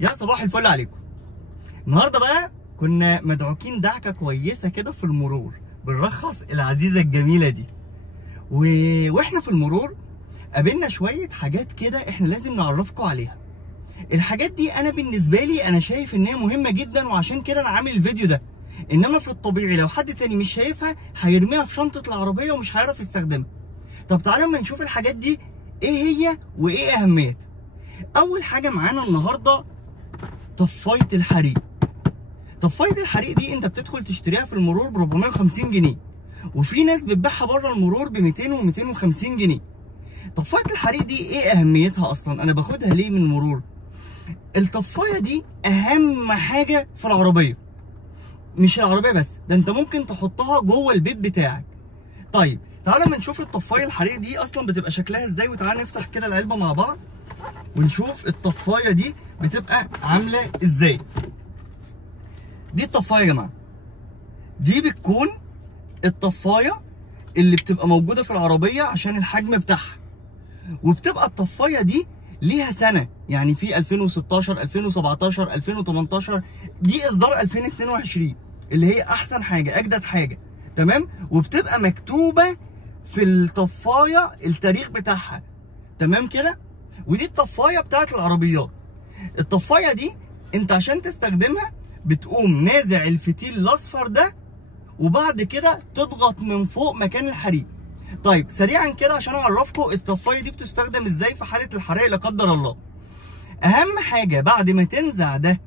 يا صباح الفل عليكم. النهارده بقى كنا مدعوكين دعكه كويسه كده في المرور، بنرخص العزيزه الجميله دي. واحنا في المرور قابلنا شويه حاجات كده احنا لازم نعرفكم عليها. الحاجات دي انا بالنسبه لي انا شايف ان هي مهمه جدا، وعشان كده انا عامل الفيديو ده. انما في الطبيعي لو حد تاني مش شايفها هيرميها في شنطه العربيه ومش هيعرف يستخدمها. طب تعالى اما نشوف الحاجات دي ايه هي وايه اهميتها. اول حاجه معانا النهارده طفايه الحريق. طفايه الحريق دي انت بتدخل تشتريها في المرور ب 450 جنيه، وفي ناس بتبيعها بره المرور ب 200 و 250 جنيه. طفايه الحريق دي ايه اهميتها اصلا؟ انا باخدها ليه من المرور؟ الطفايه دي اهم حاجه في العربيه. مش العربيه بس، ده انت ممكن تحطها جوه البيت بتاعك. طيب تعالى ما نشوف الطفايه الحريق دي اصلا بتبقى شكلها ازاي، وتعالى نفتح كده العلبه مع بعض ونشوف الطفايه دي بتبقى عامله ازاي. دي الطفايه يا جماعه، دي بتكون الطفايه اللي بتبقى موجوده في العربيه عشان الحجم بتاعها. وبتبقى الطفايه دي ليها سنه، يعني في 2016 2017 2018، دي اصدار 2022 اللي هي احسن حاجه اجدد حاجه. تمام. وبتبقى مكتوبه في الطفايه التاريخ بتاعها. تمام كده. ودي الطفايه بتاعت العربيات. الطفايه دي انت عشان تستخدمها بتقوم نازع الفتيل الاصفر ده، وبعد كده تضغط من فوق مكان الحريق. طيب سريعا كده عشان اعرفكم الطفايه دي بتستخدم ازاي في حاله الحرائق لا قدر الله. اهم حاجه بعد ما تنزع ده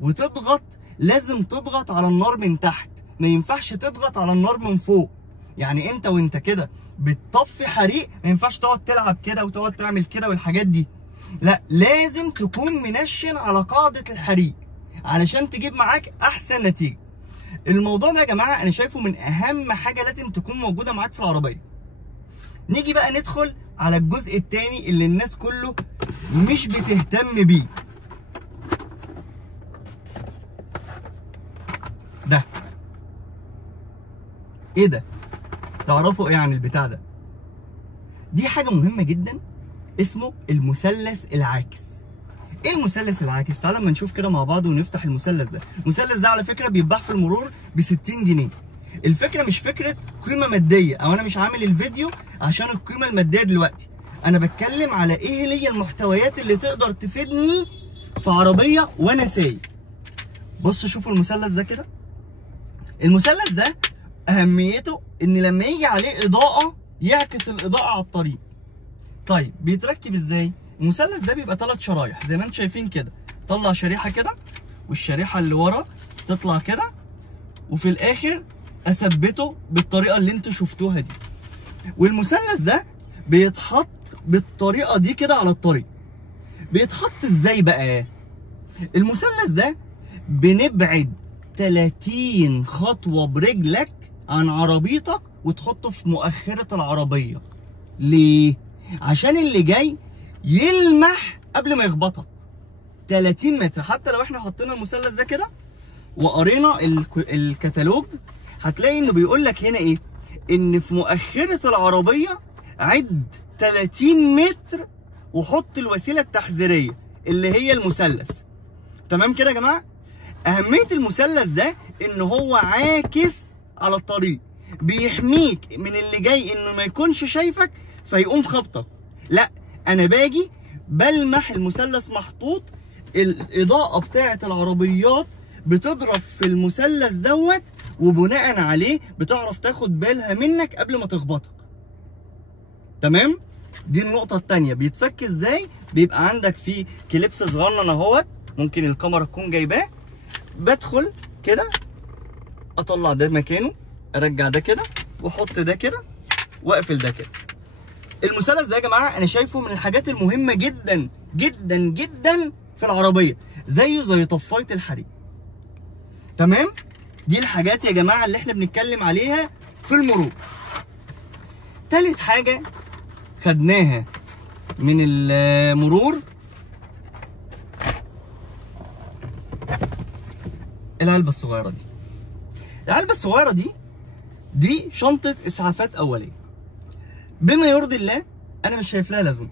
وتضغط، لازم تضغط على النار من تحت، ما ينفعش تضغط على النار من فوق. يعني انت وانت كده بتطفي حريق ما ينفعش تقعد تلعب كده وتقعد تعمل كده والحاجات دي، لا، لازم تكون منشن على قاعده الحريق علشان تجيب معاك احسن نتيجه. الموضوع ده يا جماعه انا شايفه من اهم حاجه لازم تكون موجوده معاك في العربيه. نيجي بقى ندخل على الجزء الثاني اللي الناس كله مش بتهتم بيه. ده ايه ده؟ تعرفوا ايه عن البتاع ده؟ دي حاجه مهمه جدا اسمه المثلث العاكس. ايه المثلث العاكس؟ تعالى اما نشوف كده مع بعض ونفتح المثلث ده. المثلث ده على فكره بيتباع في المرور ب 60 جنيه. الفكره مش فكره قيمه ماديه، او انا مش عامل الفيديو عشان القيمه الماديه دلوقتي، انا بتكلم على ايه هي المحتويات اللي تقدر تفيدني في عربيه وانا سايق. بص شوفوا المثلث ده كده. المثلث ده اهميته ان لما يجي عليه اضاءه يعكس الاضاءه على الطريق. طيب بيتركب ازاي؟ المثلث ده بيبقى 3 شرايح زي ما انتم شايفين كده. طلع شريحه كده، والشريحه اللي ورا تطلع كده، وفي الاخر اثبته بالطريقه اللي انتوا شفتوها دي. والمثلث ده بيتحط بالطريقه دي كده على الطريق. بيتحط ازاي بقى؟ المثلث ده بنبعد 30 خطوه برجلك عن عربيتك وتحطه في مؤخره العربيه. ليه؟ عشان اللي جاي يلمح قبل ما يخبطك. 30 متر. حتى لو احنا حطينا المثلث ده كده وقرينا الكتالوج هتلاقي انه بيقول لك هنا ايه؟ ان في مؤخره العربيه عد 30 متر وحط الوسيله التحذيريه اللي هي المثلث. تمام كده يا جماعه؟ اهميه المثلث ده ان هو عاكس على الطريق، بيحميك من اللي جاي انه ما يكونش شايفك فيقوم خبطك. لا، انا باجي بلمح المثلث محطوط، الاضاءه بتاعه العربيات بتضرب في المثلث دوت، وبناء عليه بتعرف تاخد بالها منك قبل ما تخبطك. تمام؟ دي النقطه الثانيه. بيتفك ازاي؟ بيبقى عندك في كليبس صغنن اهوت، ممكن الكاميرا تكون جايباه. بدخل كده اطلع ده مكانه، ارجع ده كده واحط ده كده واقفل ده كده. المثلث ده يا جماعه انا شايفه من الحاجات المهمه جدا جدا جدا في العربيه، زيه زي طفايه الحريق. تمام؟ دي الحاجات يا جماعه اللي احنا بنتكلم عليها في المرور. تالت حاجه خدناها من المرور العلبه الصغيره دي. العلبه الصغيره دي شنطه اسعافات اوليه. بما يرضي الله انا مش شايف لها لازمه.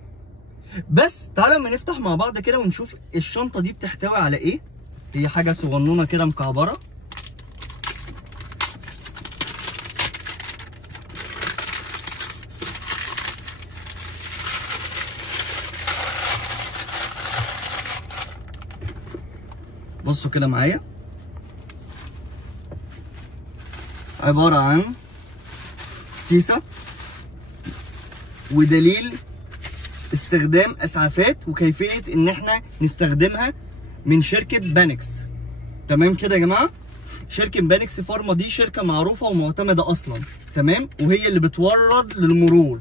بس تعالى اما نفتح مع بعض كده ونشوف الشنطه دي بتحتوي على ايه. هي حاجه صغنونه كده مكعبره. بصوا كده معايا، عباره عن كيسه ودليل استخدام اسعافات وكيفيه ان احنا نستخدمها من شركه بانكس. تمام كده يا جماعه. شركه بانكس فارما دي شركه معروفه ومعتمده اصلا، تمام، وهي اللي بتورد للمرور.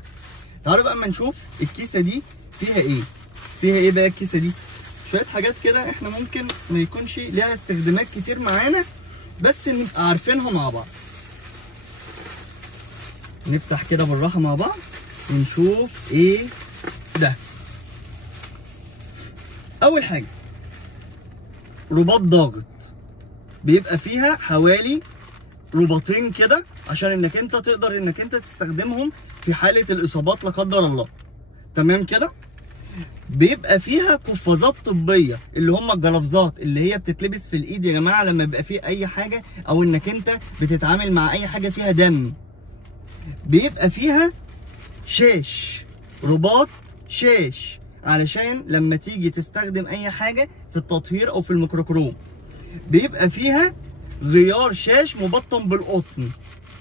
تعالوا بقى اما نشوف الكيسه دي فيها ايه. فيها ايه بقى الكيسه دي؟ شويه حاجات كده احنا ممكن ما يكونش ليها استخدامات كتير معانا، بس نبقى عارفينها مع بعض. نفتح كده بالراحه مع بعض ونشوف ايه ده. اول حاجه رباط ضاغط، بيبقى فيها حوالي رباطين كده عشان انك انت تقدر انك انت تستخدمهم في حاله الاصابات لا قدر الله. تمام كده. بيبقى فيها قفازات طبيه اللي هم الجلافزات اللي هي بتتلبس في الايد يا جماعه لما يبقى فيه اي حاجه او انك انت بتتعامل مع اي حاجه فيها دم. بيبقى فيها شاش، رباط شاش، علشان لما تيجي تستخدم اي حاجه في التطهير او في الميكروكروم. بيبقى فيها غيار شاش مبطن بالقطن،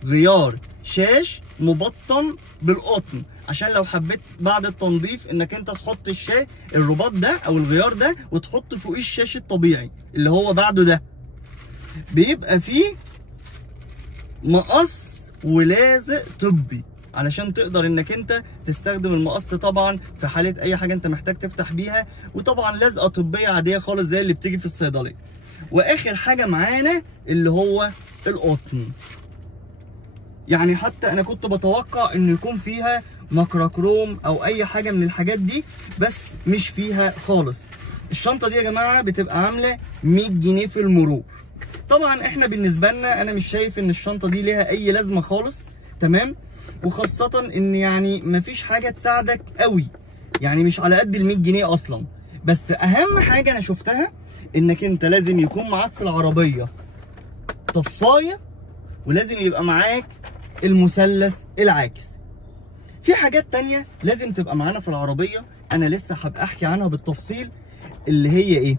غيار شاش مبطن بالقطن، عشان لو حبيت بعد التنظيف انك انت تحط الرباط ده او الغيار ده وتحط فوقيه الشاش الطبيعي اللي هو بعده ده. بيبقى فيه مقص ولازق طبي علشان تقدر انك انت تستخدم المقص طبعا في حاله اي حاجه انت محتاج تفتح بيها، وطبعا لزقه طبيه عاديه خالص زي اللي بتيجي في الصيدليه. واخر حاجه معانا اللي هو القطن. يعني حتى انا كنت بتوقع ان يكون فيها ميكروكروم او اي حاجه من الحاجات دي، بس مش فيها خالص. الشنطه دي يا جماعه بتبقى عامله 100 جنيه في المرور. طبعا احنا بالنسبه لنا انا مش شايف ان الشنطه دي ليها اي لازمه خالص، تمام، وخاصه ان يعني مفيش حاجه تساعدك قوي، يعني مش على قد ال 100 جنيه اصلا. بس اهم حاجه انا شفتها انك انت لازم يكون معاك في العربيه طفايه، ولازم يبقى معاك المثلث العاكس. في حاجات تانية لازم تبقى معانا في العربيه انا لسه هبقى احكي عنها بالتفصيل، اللي هي ايه؟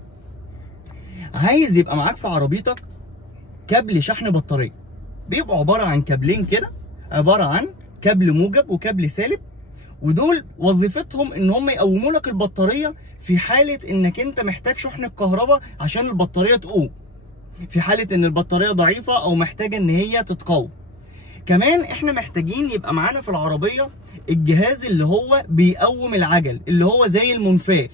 عايز يبقى معاك في عربيتك كابل شحن بطاريه. بيبقوا عباره عن كابلين كده، عباره عن كابل موجب وكابل سالب، ودول وظيفتهم ان هم يقوموا لك البطاريه في حاله انك انت محتاج شحن الكهرباء عشان البطاريه تقوم، في حاله ان البطاريه ضعيفه او محتاجه ان هي تتقوم. كمان احنا محتاجين يبقى معانا في العربيه الجهاز اللي هو بيقوم العجل اللي هو زي المنفاخ،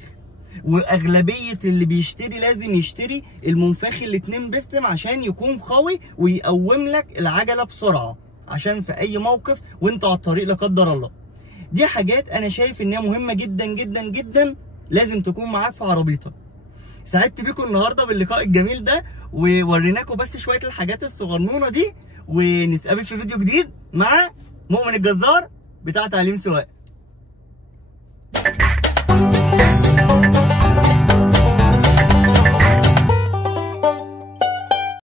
واغلبيه اللي بيشتري لازم يشتري المنفاخ الاتنين بيستم عشان يكون قوي ويقوم لك العجله بسرعه، عشان في اي موقف وانت على الطريق لا قدر الله. دي حاجات انا شايف انها مهمه جدا جدا جدا، لازم تكون معاك في عربيتك. سعدت بيكم النهارده باللقاء الجميل ده، ووريناكم بس شويه الحاجات الصغنونه دي، ونتقابل في فيديو جديد مع مؤمن الجزار بتاع تعليم سواقه.